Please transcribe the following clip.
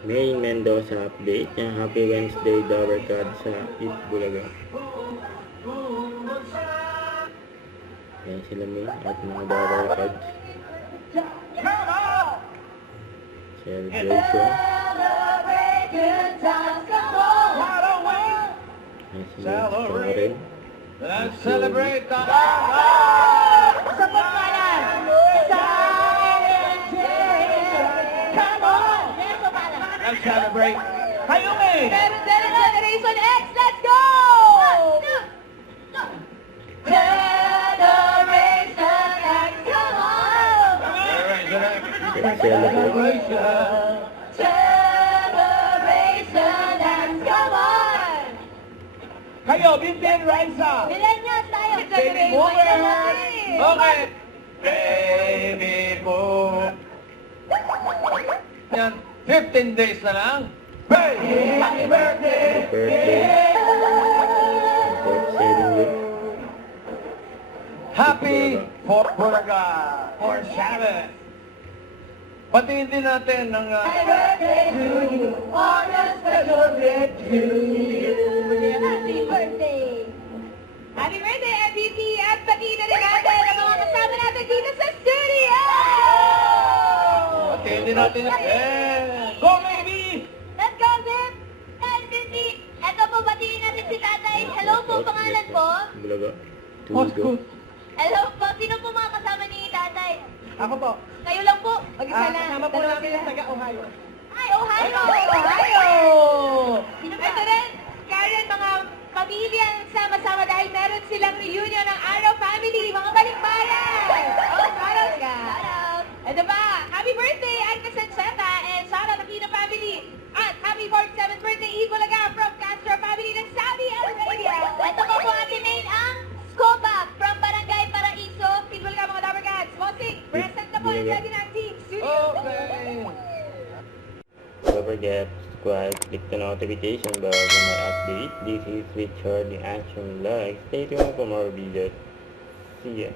May Mendoza update. Yung Happy Wednesday Dover Card sa East Bulaga. Yan sila May at mga Dover Cards. Celebration. Yan sila Karen. Let's celebrate the Sa pagkalan! Silent Generation! Come on! Yes, pala. Let's celebrate. Kayo may! Generation X, let's go! Generation X, come on! Celebrate. Generation X, come on! Kayo, Bintin Raisa! Millennials tayo! Baby boomers! Okay! Baby boom! Yan, 15 days na lang. Hey! Happy birthday! Birthday. Saving week. Happy for Bulaga! For Sabbath! Patiin din natin ng... Happy birthday to you! On a special day to you! Happy birthday! Happy birthday, MVP! At pati na rin natin ang mga kasama natin dito sa studio! Patiin din natin... Yeah! Go, baby! Let's go, Zip! And Cindy, eto po, batiin natin si Tatay. Hello po, pangalan po? Bulaga. Osco. Hello po, sino po mga kasama ni Tatay? Ako po. Kayo lang po? Mag-isa lang. Kasama po namin yung taga-Ohio. Ay, Ohio! Ohio! Ito rin, Karen, mga pamilyang sama-sama dahil meron silang reunion ng Araw Family, mga balikbayan! Oh, shoutout ka! Ito ba, happy birthday, Agnes and Seta, and shoutout Aquino family! At happy 47th birthday, Ibulaga from Castro family ng Saudi Arabia! Ito po po ating main ang Scopa from Barangay Paraiso, Ibulaga mga Dabber Cats. Bossing, present na po ang ready ng team studio! Okay. Don't forget to subscribe, click the notification bell for my update. This is Richard the Action Vlog. Stay tuned for more videos. See ya.